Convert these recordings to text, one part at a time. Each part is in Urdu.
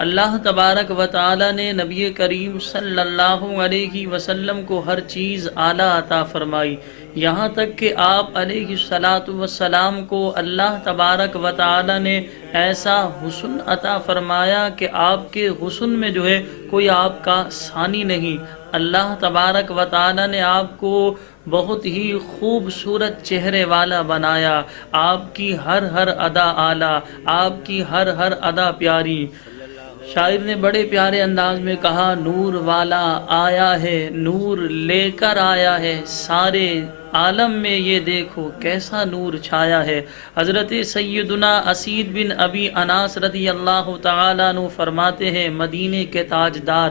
اللہ تبارک و تعالی نے نبی کریم صلی اللہ علیہ وسلم کو ہر چیز اعلیٰ عطا فرمائی، یہاں تک کہ آپ علیہ الصلاۃ والسلام کو اللہ تبارک و تعالی نے ایسا حسن عطا فرمایا کہ آپ کے حسن میں جو ہے کوئی آپ کا ثانی نہیں۔ اللہ تبارک و تعالی نے آپ کو بہت ہی خوبصورت چہرے والا بنایا، آپ کی ہر ادا اعلیٰ، آپ کی ہر ادا پیاری۔ شاعر نے بڑے پیارے انداز میں کہا، نور والا آیا ہے، نور لے کر آیا ہے، سارے عالم میں یہ دیکھو کیسا نور چھایا ہے۔ حضرت سیدنا اسید بن ابی اناس رضی اللہ تعالیٰ عنہ فرماتے ہیں، مدینے کے تاجدار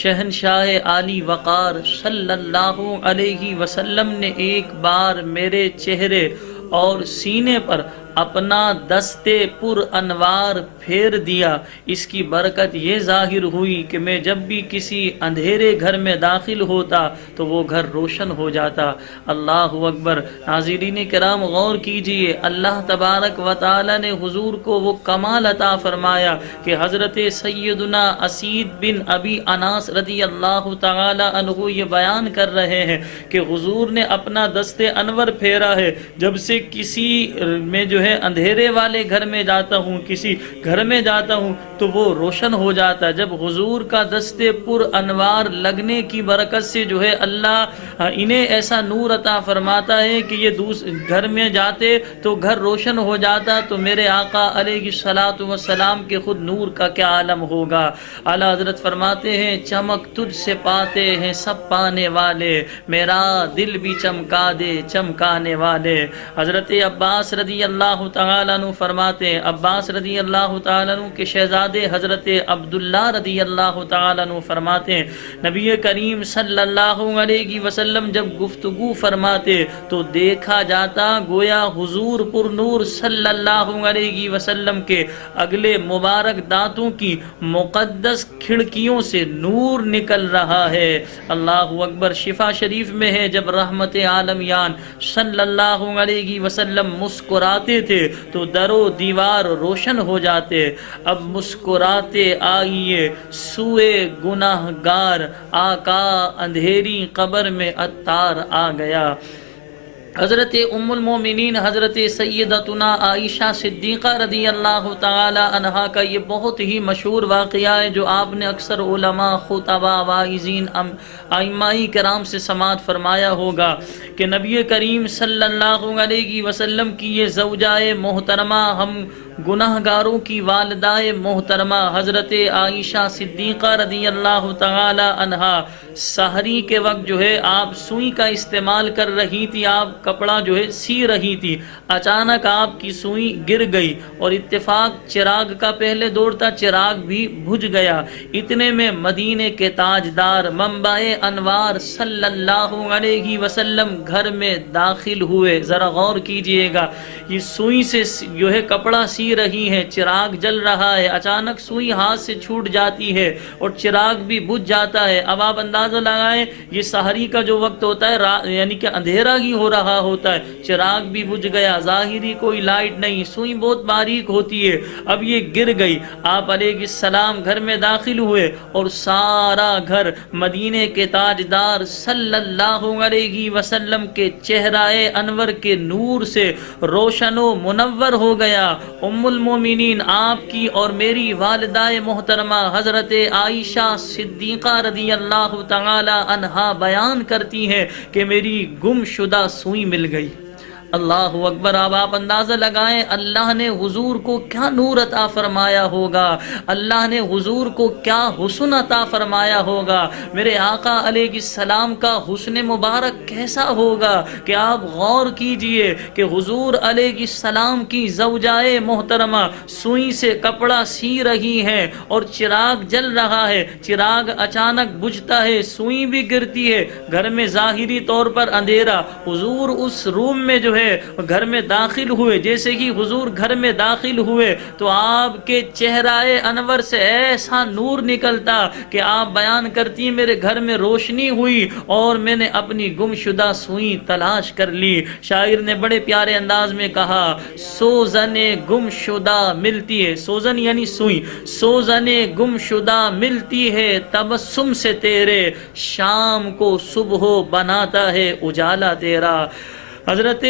شہنشاہ عالی وقار صلی اللہ علیہ وسلم نے ایک بار میرے چہرے اور سینے پر اپنا دستے پر انوار پھیر دیا۔ اس کی برکت یہ ظاہر ہوئی کہ میں جب بھی کسی اندھیرے گھر میں داخل ہوتا تو وہ گھر روشن ہو جاتا۔ اللہ اکبر۔ ناظرین کرام غور کیجئے، اللہ تبارک و تعالی نے حضور کو وہ کمال عطا فرمایا کہ حضرت سیدنا اسید بن ابی اناس رضی اللہ تعالی عنہ یہ بیان کر رہے ہیں کہ حضور نے اپنا دست انور پھیرا ہے، جب سے کسی میں جو ہے اندھیرے والے گھر میں جاتا ہوں، کسی گھر میں جاتا ہوں تو وہ روشن ہو جاتا ہے۔ جب حضور کا دست پر انوار لگنے کی برکت سے جو ہے اللہ انہیں ایسا نور عطا فرماتا ہے کہ یہ گھر میں جاتے تو گھر روشن ہو جاتا، تو میرے آقا علیہ الصلاۃ والسلام کے خود نور کا کیا عالم ہوگا۔ اعلیٰ حضرت فرماتے ہیں، چمک تجھ سے پاتے ہیں سب پانے والے، میرا دل بھی چمکا دے چمکانے والے۔ حضرت عباس رضی اللہ تعالیٰ عنہ فرماتے ہیں، عباس رضی اللہ تعالیٰ عنہ کے شہزادے حضرت عبداللہ رضی اللہ تعالیٰ عنہ فرماتے ہیں، نبی کریم صلی اللہ علیہ وسلم جب گفتگو فرماتے تو دیکھا جاتا گویا حضور پر نور صلی اللہ علیہ وسلم کے اگلے مبارک دانتوں کی مقدس کھڑکیوں سے نور نکل رہا ہے۔ اللہ اکبر۔ شفا شریف میں ہے، جب رحمت عالمیان صلی اللہ علیہ وسلم مسکراتے تھے تو در و دیوار روشن ہو جاتے۔ اب مسکراتے آئیے سوئے گناہ گار، آقا اندھیری قبر میں عطار آ گیا۔ حضرت ام المومنین حضرت سیدتنا عائشہ صدیقہ رضی اللہ تعالی عنہا کا یہ بہت ہی مشہور واقعہ ہے، جو آپ نے اکثر علماء، خطباء، واعظین، ائمہ کرام سے سماعت فرمایا ہوگا کہ نبی کریم صلی اللہ علیہ وسلم کی یہ زوجہ محترمہ، ہم گناہ گاروں کی والدہ محترمہ حضرت عائشہ صدیقہ رضی اللہ تعالی عنہا سحری کے وقت جو ہے آپ سوئی کا استعمال کر رہی تھی، آپ کپڑا جو ہے سی رہی تھی، اچانک آپ کی سوئی گر گئی اور اتفاق چراغ کا پہلے دور تھا، چراغ بھی بجھ گیا۔ اتنے میں مدینے کے تاجدار منبع انوار صلی اللہ علیہ وسلم گھر میں داخل ہوئے۔ ذرا غور کیجئے گا، یہ سوئی سے جو ہے کپڑا سی رہی ہے، چراغ جل رہا ہے، اچانک سوئی ہاتھ سے چھوٹ جاتی ہے اور چراغ بھی بجھ جاتا ہے۔ اب آپ اندازہ لگائیں، یہ سحری کا جو وقت ہوتا ہے یعنی کہ اندھیرا ہی ہو رہا ہوتا ہے، چراغ بھی بجھ گیا، ظاہری کوئی لائٹ نہیں، سوئی بہت باریک ہوتی ہے، اب یہ گر گئی۔ آپ علیہ السلام گھر میں داخل ہوئے اور سارا گھر مدینے کے تاجدار صلی اللہ علیہ وسلم کے چہرہ انور کے نور سے روشن و منور ہو گیا۔ ام المومنین آپ کی اور میری والدہ محترمہ حضرت عائشہ صدیقہ رضی اللہ تعالی عنہا بیان کرتی ہیں کہ میری گم شدہ سوئی مل گئی۔ اللہ اکبر۔ اب آپ اندازہ لگائیں اللہ نے حضور کو کیا نور عطا فرمایا ہوگا، اللہ نے حضور کو کیا حسن عطا فرمایا ہوگا، میرے آقا علیہ السلام کا حسن مبارک کیسا ہوگا کہ آپ غور کیجئے کہ حضور علیہ السلام کی زوجہ محترمہ سوئی سے کپڑا سی رہی ہیں اور چراغ جل رہا ہے، چراغ اچانک بجھتا ہے، سوئی بھی گرتی ہے، گھر میں ظاہری طور پر اندھیرا، حضور اس روم میں جو ہے ہے گھر میں داخل ہوئے، جیسے ہی حضور گھر میں داخل ہوئے تو آپ کے چہرہ انور سے ایسا نور نکلتا کہ آپ بیان کرتی ہیں میرے گھر میں روشنی ہوئی اور میں نے اپنی گم شدہ سوئی تلاش کر لی۔ شاعر نے بڑے پیارے انداز میں کہا سوزن گم شدہ ملتی ہے، سوزن یعنی سوئی، سوزن گم شدہ ملتی ہے تبسم سے تیرے، شام کو صبح بناتا ہے اجالا تیرا۔ حضرت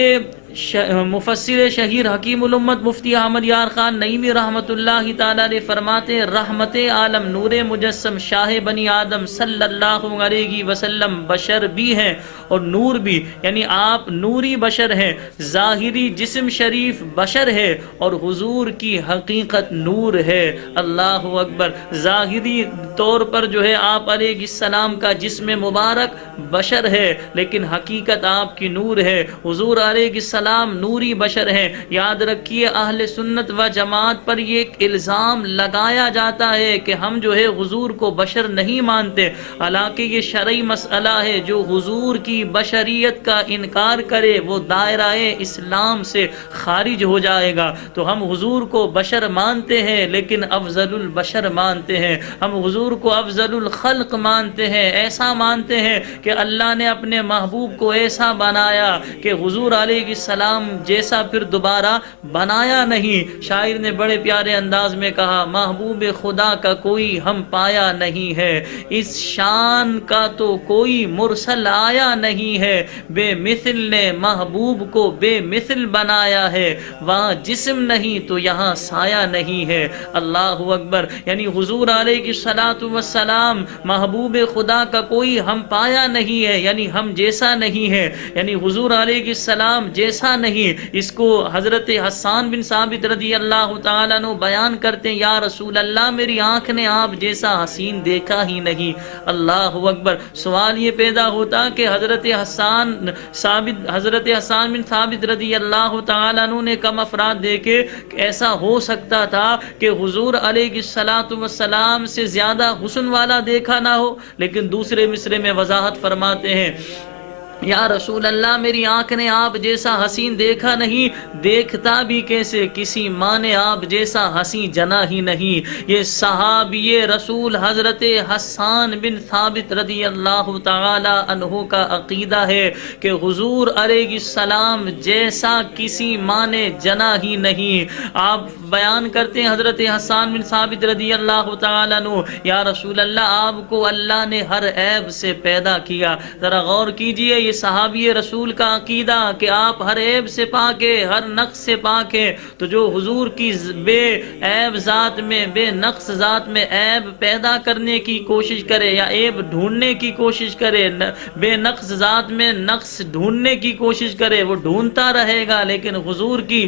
مفسر شہیر حکیم الامت مفتی احمد یار خان نعیمی رحمۃ اللہ تعالی علیہ فرماتے ہیں رحمت عالم نور مجسم شاہ بنی آدم صلی اللہ علیہ وسلم بشر بھی ہیں اور نور بھی، یعنی آپ نوری بشر ہیں، ظاہری جسم شریف بشر ہے اور حضور کی حقیقت نور ہے۔ اللہ اکبر۔ ظاہری طور پر جو ہے آپ علیہ السلام کا جسم مبارک بشر ہے لیکن حقیقت آپ کی نور ہے۔ حضور علیہ السلام نوری بشر ہیں۔ یاد رکھیے اہل سنت و جماعت پر یہ ایک الزام لگایا جاتا ہے کہ ہم جو ہے حضور کو بشر نہیں مانتے، حالانکہ یہ شرعی مسئلہ ہے، جو حضور کی بشریت کا انکار کرے وہ دائرہ اسلام سے خارج ہو جائے گا۔ تو ہم حضور کو بشر مانتے ہیں لیکن افضل البشر مانتے ہیں، ہم حضور کو افضل الخلق مانتے ہیں، ایسا مانتے ہیں کہ اللہ نے اپنے محبوب کو ایسا بنایا کہ حضور علیہ السلام جیسا پھر دوبارہ بنایا نہیں۔ شاعر نے بڑے پیارے انداز میں کہا محبوب خدا کا کوئی ہم پایا نہیں ہے، اس شان کا تو کوئی مرسل آیا نہیں ہے، بے مثل نے محبوب کو بے مثل بنایا ہے، وہاں جسم نہیں تو یہاں سایہ نہیں ہے۔ اللہ اکبر۔ یعنی حضور علیہ السلام محبوب خدا کا کوئی ہم پایا نہیں ہے، یعنی ہم جیسا نہیں ہے، یعنی حضور علیہ السلام جیسا نہیں۔ اس کو حضرت حسان بن ثابت رضی اللہ تعالیٰ عنہ بیان کرتے ہیں یا رسول اللہ میری آنکھ نے آپ جیسا حسین دیکھا ہی نہیں۔ اللہ اکبر۔ سوال یہ پیدا ہوتا کہ حضرت حسان بن ثابت رضی اللہ تعالیٰ عنہ نے کم افراد دیکھے، ایسا ہو سکتا تھا کہ حضور علیہ السلام سے زیادہ حسن والا دیکھا نہ ہو، لیکن دوسرے مصرے میں وضاحت فرماتے ہیں یا رسول اللہ میری آنکھ نے آپ جیسا حسین دیکھا نہیں، دیکھتا بھی کیسے، کسی ماں نے آپ جیسا حسین جنا ہی نہیں۔ یہ صحابی رسول حضرت حسان بن ثابت رضی اللہ تعالی عنہ کا عقیدہ ہے کہ حضور علیہ السلام جیسا کسی ماں نے جنا ہی نہیں۔ آپ بیان کرتے ہیں حضرت حسان بن ثابت رضی اللہ تعالی عنہ یا رسول اللہ آپ کو اللہ نے ہر عیب سے پیدا کیا۔ ذرا غور کیجئے یہ صحابی رسول کا عقیدہ کہ آپ ہر عیب سے پاک ہیں، ہر نقص سے پاک ہیں، تو جو حضور کی بے عیب ذات میں، بے نقص ذات میں عیب پیدا کرنے کی کوشش کرے یا عیب ڈھونڈنے کی کوشش کرے، بے نقص ذات میں نقص ڈھونڈنے کی کوشش کرے، وہ ڈھونڈتا رہے گا، لیکن حضور کی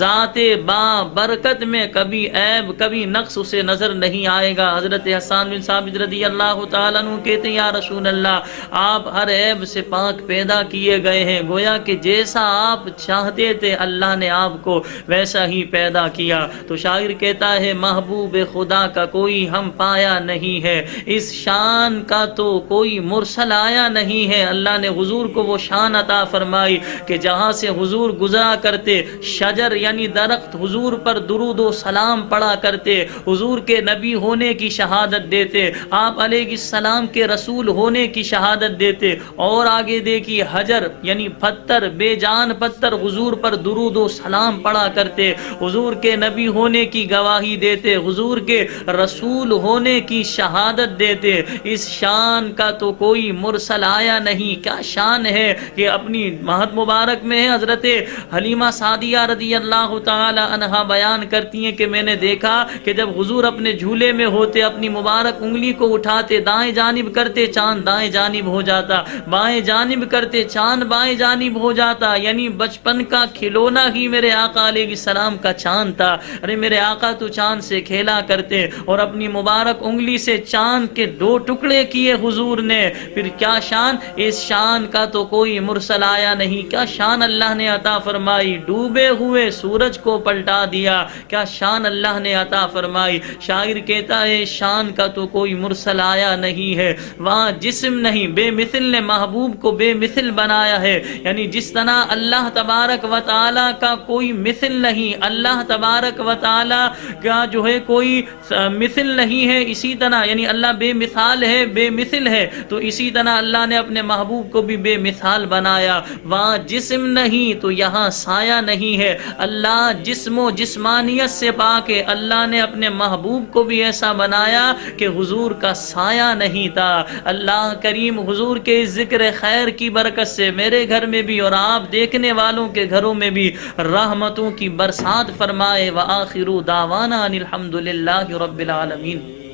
ذات با برکت میں کبھی عیب کبھی نقص اسے نظر نہیں آئے گا۔ حضرت حسان بن ثابت رضی اللہ تعالیٰ عنہ کہتے ہیں یا رسول اللہ آپ ہر عیب سے پاک پیدا کیے گئے ہیں، گویا کہ جیسا آپ چاہتے تھے اللہ نے آپ کو ویسا ہی پیدا کیا۔ تو شاعر کہتا ہے محبوب خدا کا کوئی ہم پایا نہیں ہے، اس شان کا تو کوئی مرسل آیا نہیں ہے۔ اللہ نے حضور کو وہ شان عطا فرمائی کہ جہاں سے حضور گزرا کرتے شجر یعنی درخت حضور پر درود و سلام پڑھا کرتے، حضور کے نبی ہونے کی شہادت دیتے، آپ علیہ السلام کے رسول ہونے کی شہادت دیتے، اور آگے دیکھیے حجر یعنی پتھر، بے جان پتھر حضور پر درود و سلام پڑھا کرتے، حضور کے نبی ہونے کی گواہی دیتے، حضور کے رسول ہونے کی شہادت دیتے۔ اس شان کا تو کوئی مرسل آیا نہیں۔ کیا شان ہے کہ اپنی مہد مبارک میں ہے حضرت حلیمہ سعدیہ رضی اللہ تعالی عنہا بیان کرتی ہیں کہ میں نے دیکھا کہ جب حضور اپنے جھولے میں ہوتے اپنی مبارک انگلی کو اٹھاتے دائیں جانب کرتے چاند دائیں جانب ہو جاتا، بائیں جانب کرتے چاند بائیں جانب ہو جاتا، یعنی بچپن کا کھلونا ہی میرے آقا علیہ السلام کا چاند تھا۔ ارے میرے آقا تو چاند سے کھیلا کرتے اور اپنی مبارک انگلی سے چاند کے 2 ٹکڑے کیے حضور نے۔ پھر کیا شان، اس شان کا تو کوئی مرسل آیا نہیں۔ کیا شان اللہ نے عطا فرمائی، ڈوبے ہوئے سورج کو پلٹا دیا، کیا شان اللہ نے عطا فرمائی۔ شاعر کہتا ہے شان کا تو کوئی مرسل آیا نہیں ہے، وہاں جسم نہیں، بے مثل نے محبوب کو بے بے مثل بنایا ہے، یعنی جس طرح اللہ تبارک و تعالی کا کوئی مثل نہیں، اللہ تبارک و تعالی کا جو ہے کوئی مثل نہیں ہے، اسی طرح یعنی اللہ بے مثال ہے، بے مثل ہے، تو اسی طرح اللہ نے اپنے محبوب کو بھی بے مثال بنایا۔ وہاں جسم نہیں تو یہاں سایہ نہیں ہے، اللہ جسم و جسمانیت سے پاک ہے، اللہ نے اپنے محبوب کو بھی ایسا بنایا کہ حضور کا سایہ نہیں تھا۔ اللہ کریم حضور کے ذکر خیر کی برکت سے میرے گھر میں بھی اور آپ دیکھنے والوں کے گھروں میں بھی رحمتوں کی برسات فرمائے۔ وآخر دعوانا ان الحمد للہ رب العالمین۔